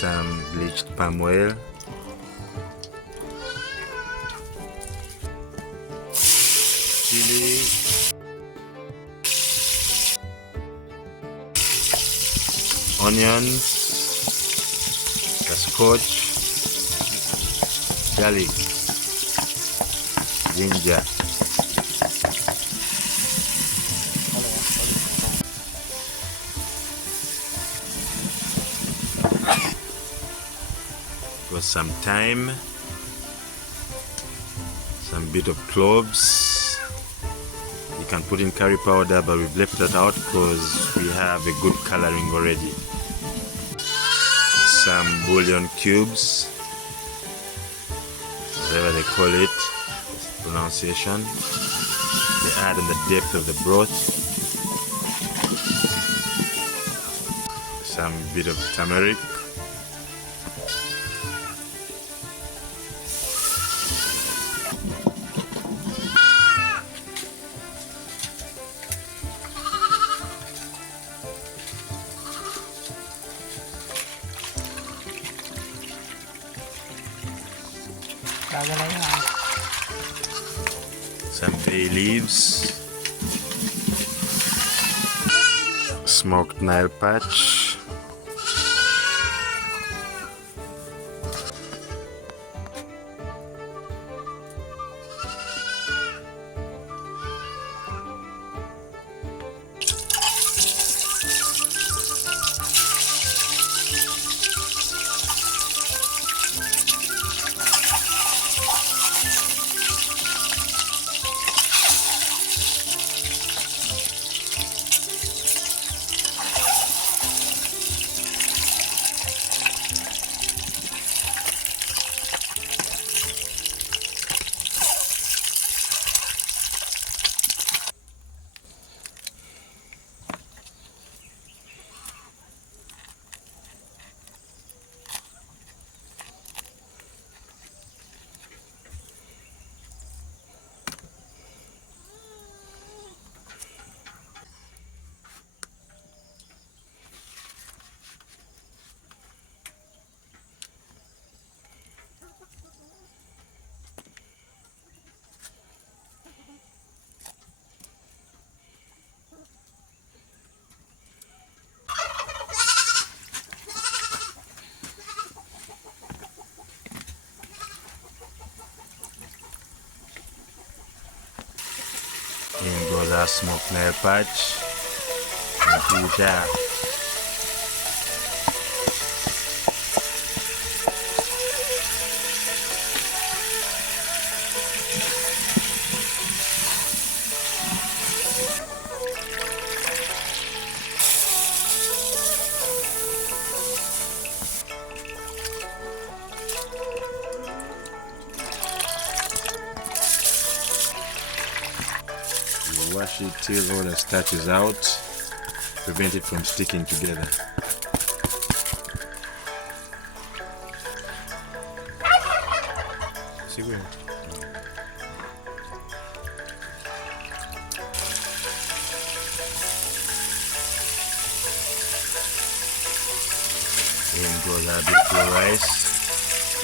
some bleached palm oil, chili, onions, the scotch, garlic, ginger, got some thyme, some bit of cloves. You can put in curry powder, but we've left that out because we have a good coloring already. Some bouillon cubes, whatever they call it, pronunciation. They add in the depth of the broth. Some bit of turmeric. Some bay leaves, smoked Nileperch, in goes our smoked Nileperch, and eat that. Wash it till all the starch is out, prevent it from sticking together. See where? Then goes our beautiful rice.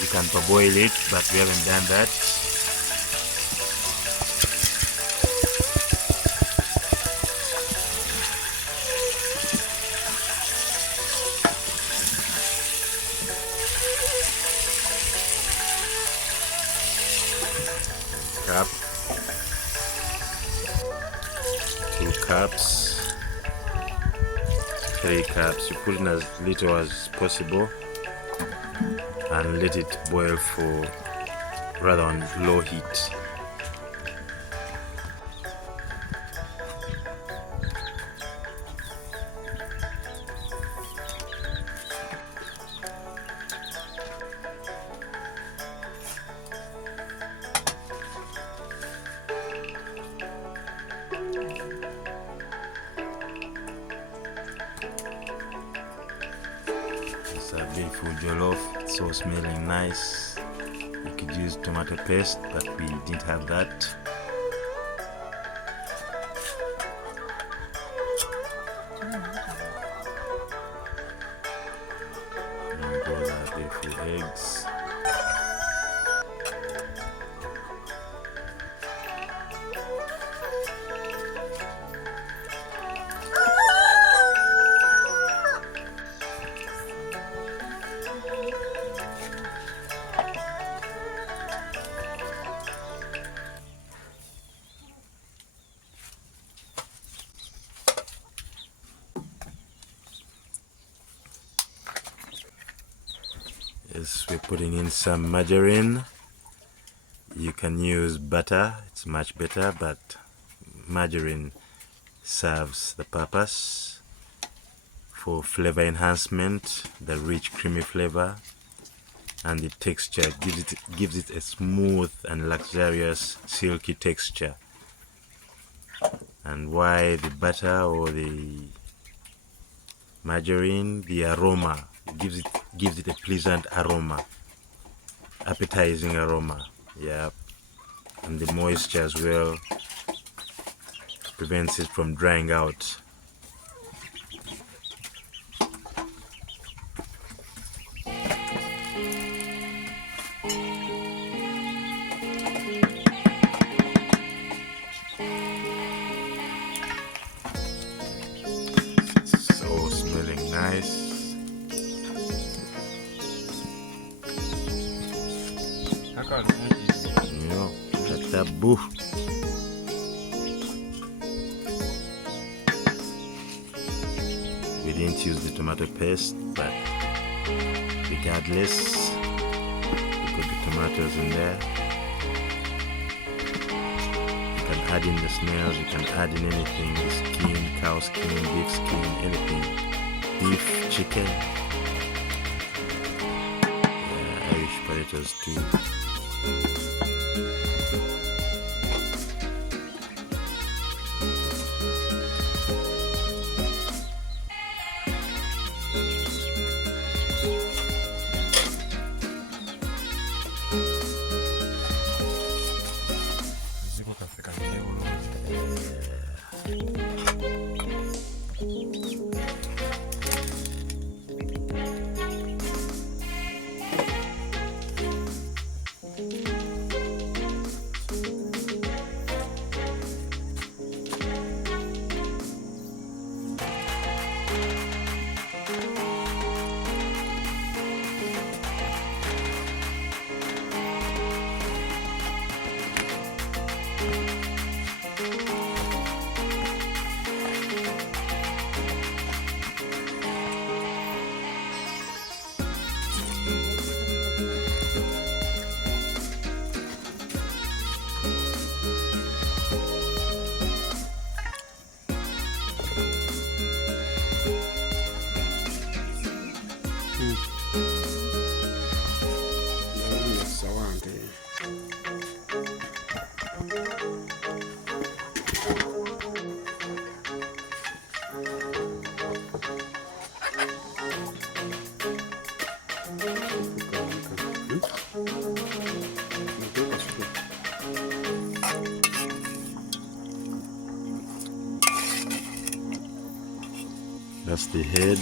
You can parboil it, but we haven't done that. Cup, 2 cups, 3 cups. You put in as little as possible and let it boil for rather on low heat. It's a beautiful jollof, it's so smelling nice. You could use tomato paste, but we didn't have that. There goes eggs. Yes, we're putting in some margarine. You can use butter, it's much better, but margarine serves the purpose for flavor enhancement, the rich creamy flavor, and the texture gives it a smooth and luxurious silky texture. And why the butter or the margarine? The aroma gives it a pleasant aroma, appetizing aroma. Yeah, and the moisture as well prevents it from drying out. So smelling nice. Tabu. We didn't use the tomato paste, but regardless, we put the tomatoes in there. You can add in the snails, you can add in anything, the skin, cow skin, beef skin, anything, beef, chicken, Irish potatoes too. That's the head.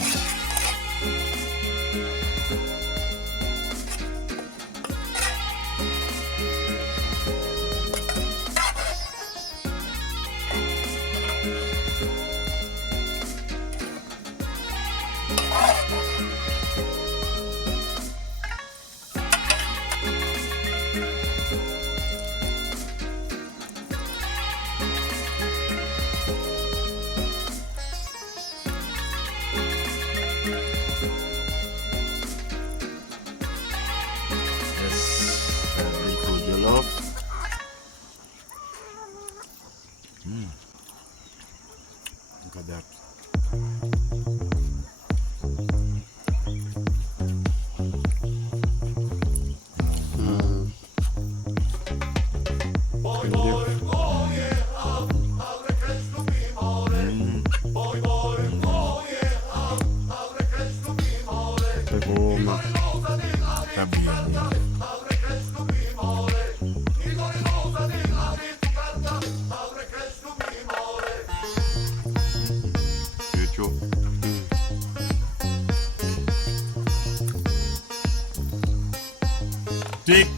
Tick.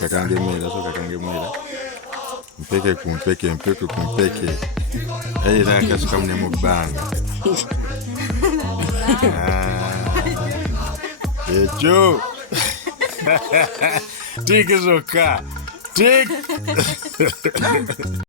Kakange mwera. Mpeke kumpeke. Era kasukamne mu bbanga. Ekyo. Tick zokka. Tick.